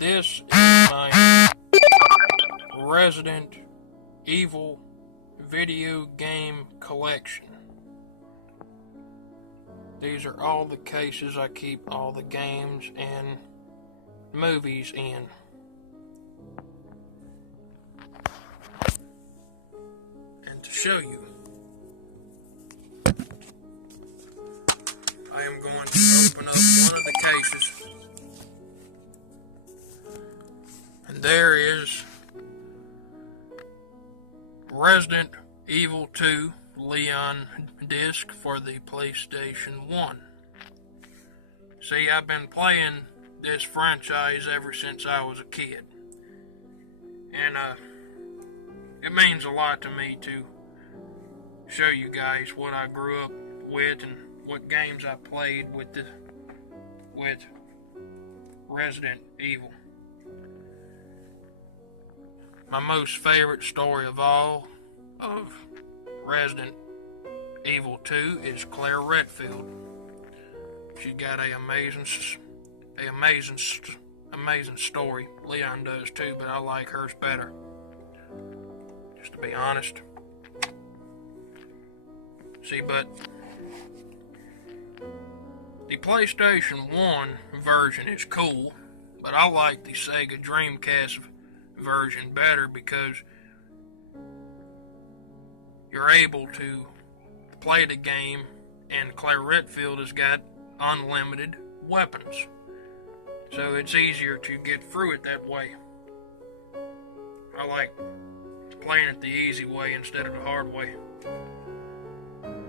This is my Resident Evil video game collection. These are all the cases I keep all the games and movies in. And to show you, I am going to open up one of the cases. And there is Resident Evil 2 Leon disc for the PlayStation 1. See, I've been playing this franchise ever since I was a kid. And it means a lot to me to show you guys what I grew up with and what games I played with Resident Evil. My most favorite story of all of Resident Evil 2 is Claire Redfield. She got an amazing story. Leon does too, but I like hers better. Just to be honest. See, but the PlayStation 1 version is cool, but I like the Sega Dreamcast version better because you're able to play the game, and Claire Redfield has got unlimited weapons, so it's easier to get through it that way. I like playing it the easy way instead of the hard way.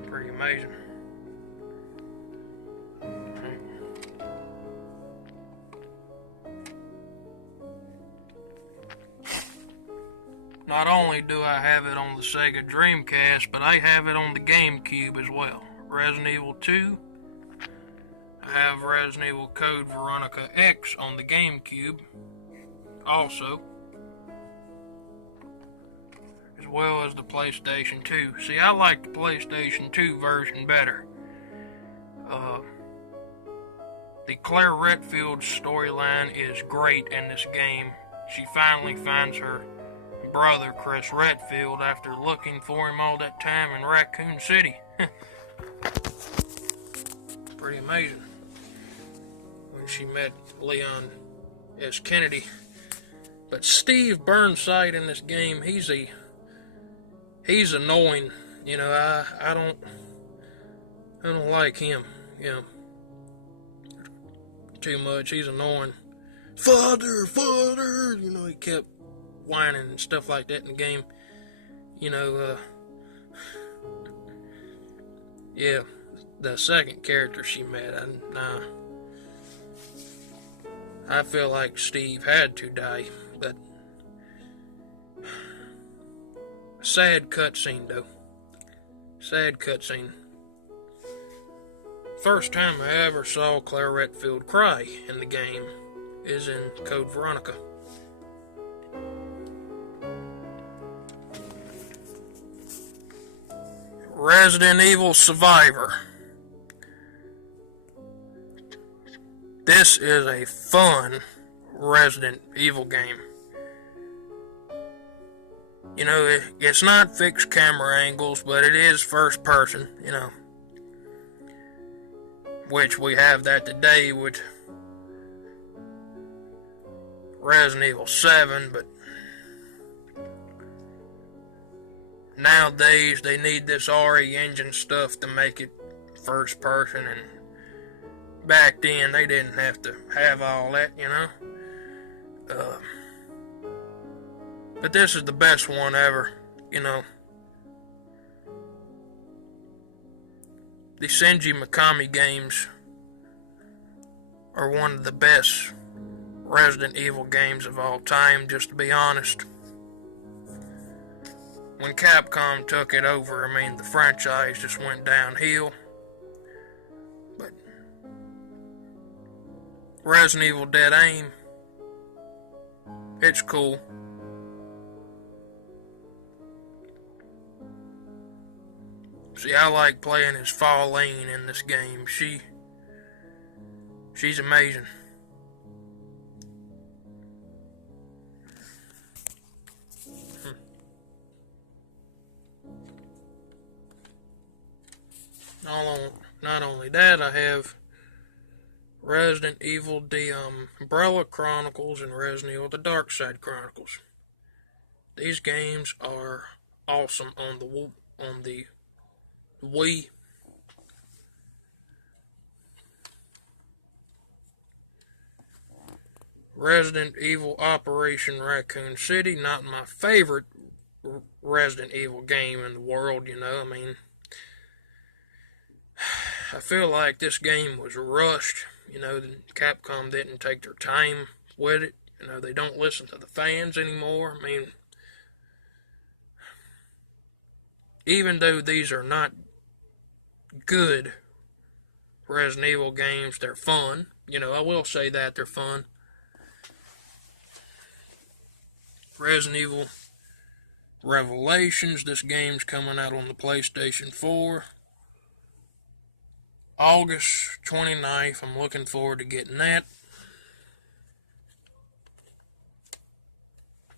Pretty amazing. Not only do I have it on the Sega Dreamcast, but I have it on the GameCube as well. Resident Evil 2. I have Resident Evil Code Veronica X on the GameCube also, as well as the PlayStation 2. See, I like the PlayStation 2 version better. The Claire Redfield storyline is great in this game. She finally finds her brother Chris Redfield after looking for him all that time in Raccoon City. Pretty amazing when she met Leon S. Kennedy. But Steve Burnside in this game, he's annoying. You know, I don't like him, you know, too much. He's annoying. Father, you know, he kept whining and stuff like that in the game. You know, yeah, the second character she met, I feel like Steve had to die, but sad cutscene though. Sad cutscene. First time I ever saw Claire Redfield cry in the game is in Code Veronica. Resident Evil Survivor. This is a fun Resident Evil game. You know, it's not fixed camera angles, but it is first person, you know. Which we have that today with Resident Evil 7, but nowadays they need this RE engine stuff to make it first person, and back then they didn't have to have all that, you know. But this is the best one ever, you know. The Shinji Mikami games are one of the best Resident Evil games of all time, just to be honest. When Capcom took it over, I mean, the franchise just went downhill. But Resident Evil Dead Aim, it's cool. See, I like playing as Pauline in this game. She's amazing. Not only that, I have Resident Evil: The Umbrella Chronicles and Resident Evil: The Dark Side Chronicles. These games are awesome on the Wii. Resident Evil Operation Raccoon City, not my favorite Resident Evil game in the world, you know. I mean, I feel like this game was rushed. You know, Capcom didn't take their time with it. You know, they don't listen to the fans anymore. I mean, even though these are not good Resident Evil games, they're fun. You know, I will say that they're fun. Resident Evil Revelations, this game's coming out on the PlayStation 4. August 29th, I'm looking forward to getting that.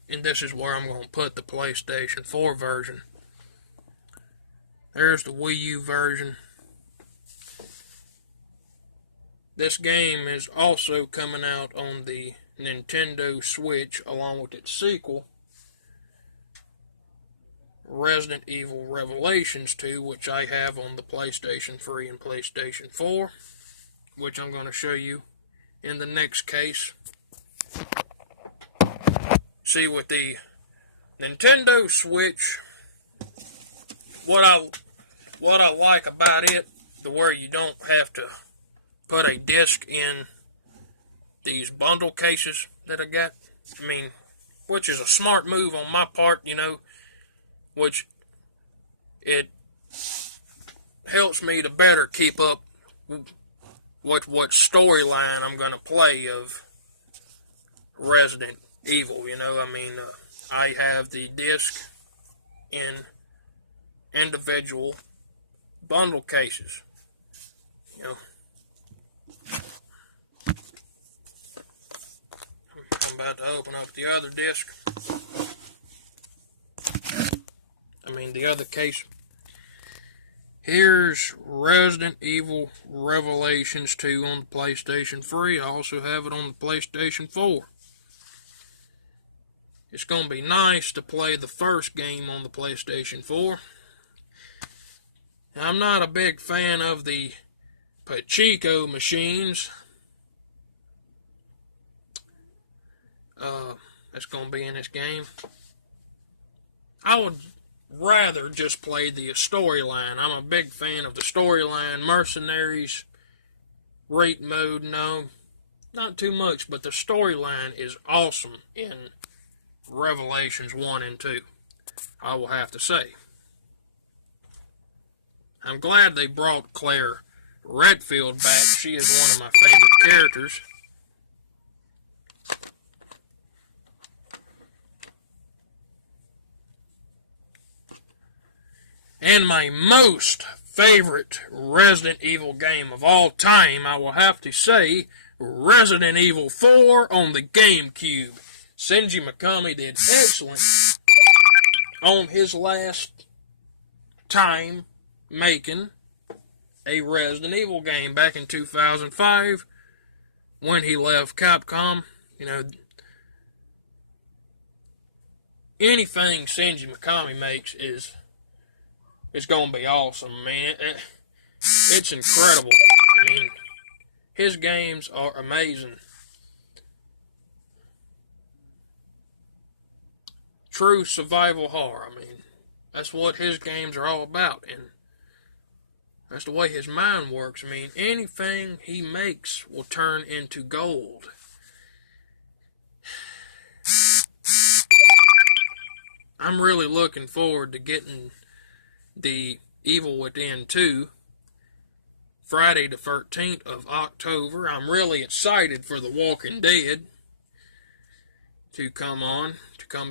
And this is where I'm going to put the PlayStation 4 version. There's the Wii U version. This game is also coming out on the Nintendo Switch along with its sequel, Resident Evil Revelations 2, which I have on the PlayStation 3 and PlayStation 4, which I'm going to show you in the next case. See, with the Nintendo Switch, what I like about it, to where you don't have to put a disc in these bundle cases that I got. I mean, which is a smart move on my part, you know, which it helps me to better keep up what storyline I'm going to play of Resident Evil, you know. I mean, I have the disc in individual bundle cases, you know. I'm about to open up the other disc. The other case. Here's Resident Evil Revelations 2 on the PlayStation 3. I also have it on the PlayStation 4. It's going to be nice to play the first game on the PlayStation 4. I'm not a big fan of the Pachinko machines. That's going to be in this game. I would rather just play the storyline. I'm a big fan of the storyline. Mercenaries, raid mode, no, not too much, but the storyline is awesome in Revelations 1 and 2, I will have to say. I'm glad they brought Claire Redfield back. She is one of my favorite characters. And my most favorite Resident Evil game of all time, I will have to say, Resident Evil 4 on the GameCube. Shinji Mikami did excellent on his last time making a Resident Evil game back in 2005 when he left Capcom. You know, anything Shinji Mikami makes is going to be awesome, man. It's incredible. I mean, his games are amazing. True survival horror. I mean, that's what his games are all about, and that's the way his mind works. I mean, anything he makes will turn into gold. I'm really looking forward to getting the Evil Within 2, Friday the 13th of October. I'm really excited for The Walking Dead to come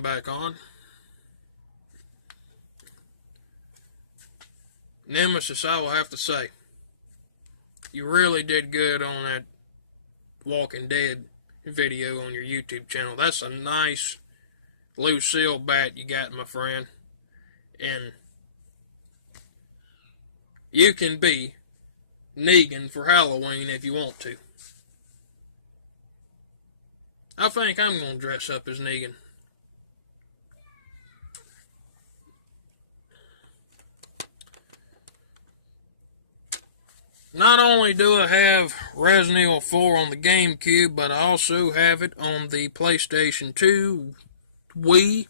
back on. Nemesis, I will have to say, you really did good on that Walking Dead video on your YouTube channel. That's a nice Lucille bat you got, my friend. And you can be Negan for Halloween if you want to. I think I'm going to dress up as Negan. Not only do I have Resident Evil 4 on the GameCube, but I also have it on the PlayStation 2, Wii,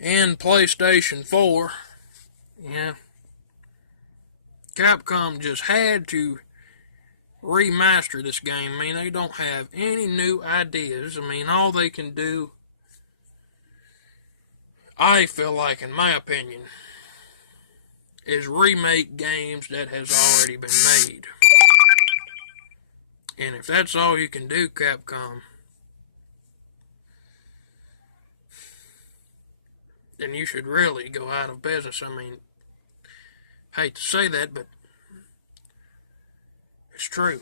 and PlayStation 4. Yeah. Capcom just had to remaster this game. I mean, they don't have any new ideas. I mean, all they can do, I feel like, in my opinion, is remake games that has already been made. And if that's all you can do, Capcom, then you should really go out of business. I mean, hate to say that, but it's true.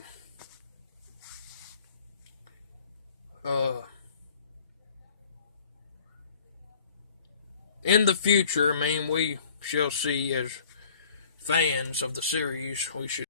In the future, I mean, we shall see, as fans of the series, we should